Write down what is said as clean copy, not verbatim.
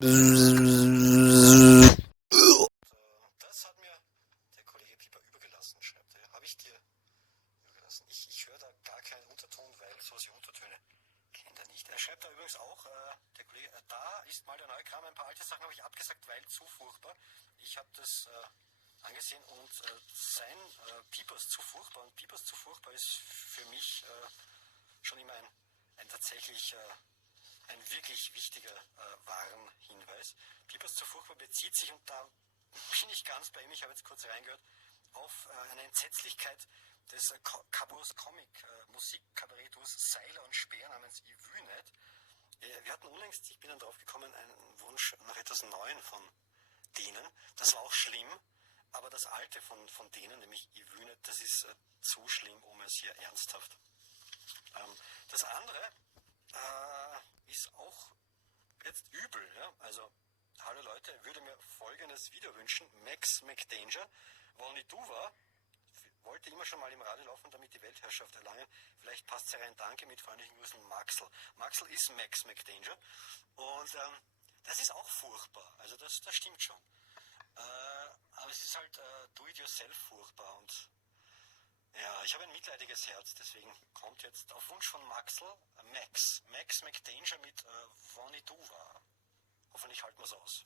Das hat mir der Kollege Pieper übergelassen, schreibt er. Habe ich dir übergelassen? Ich höre da gar keinen Unterton, weil solche Untertöne kennt er nicht. Er schreibt da übrigens auch, der Kollege, da ist mal der neue Kram. Ein paar alte Sachen habe ich abgesagt, weil zu furchtbar. Ich habe das angesehen und sein Piepers zu furchtbar. Und Piepers zu furchtbar ist für mich schon immer ein tatsächlich ein wirklich wichtiger Warnhinweis. Piepers zu furchtbar bezieht sich, und da bin ich ganz bei ihm, ich habe jetzt kurz reingehört, auf eine Entsetzlichkeit des Cabos Comic Musikkabarettos Seiler und Speer namens Yvonne. Wir hatten unlängst, ich bin dann drauf gekommen, einen Wunsch nach etwas Neuem von denen. Das war auch schlimm, aber das alte von denen, nämlich Yvonne, das ist zu schlimm, um es hier ernsthaft. Das andere ist auch jetzt übel. Ja? Also, hallo Leute, würde mir folgendes Video wünschen. Max McDanger, Wolniduva, wollte immer schon mal im Radio laufen, damit die Weltherrschaft erlangen. Vielleicht passt es rein. Danke, mit freundlichen Grüßen, Maxl. Maxl ist Max McDanger. Und das ist auch furchtbar. Also das stimmt schon. Aber es ist halt do-it-yourself furchtbar. Und ja, ich habe ein mitleidiges Herz. Deswegen kommt jetzt auf Wunsch von Maxl Max McDanger mit Voniduva. Hoffentlich halten wir es aus.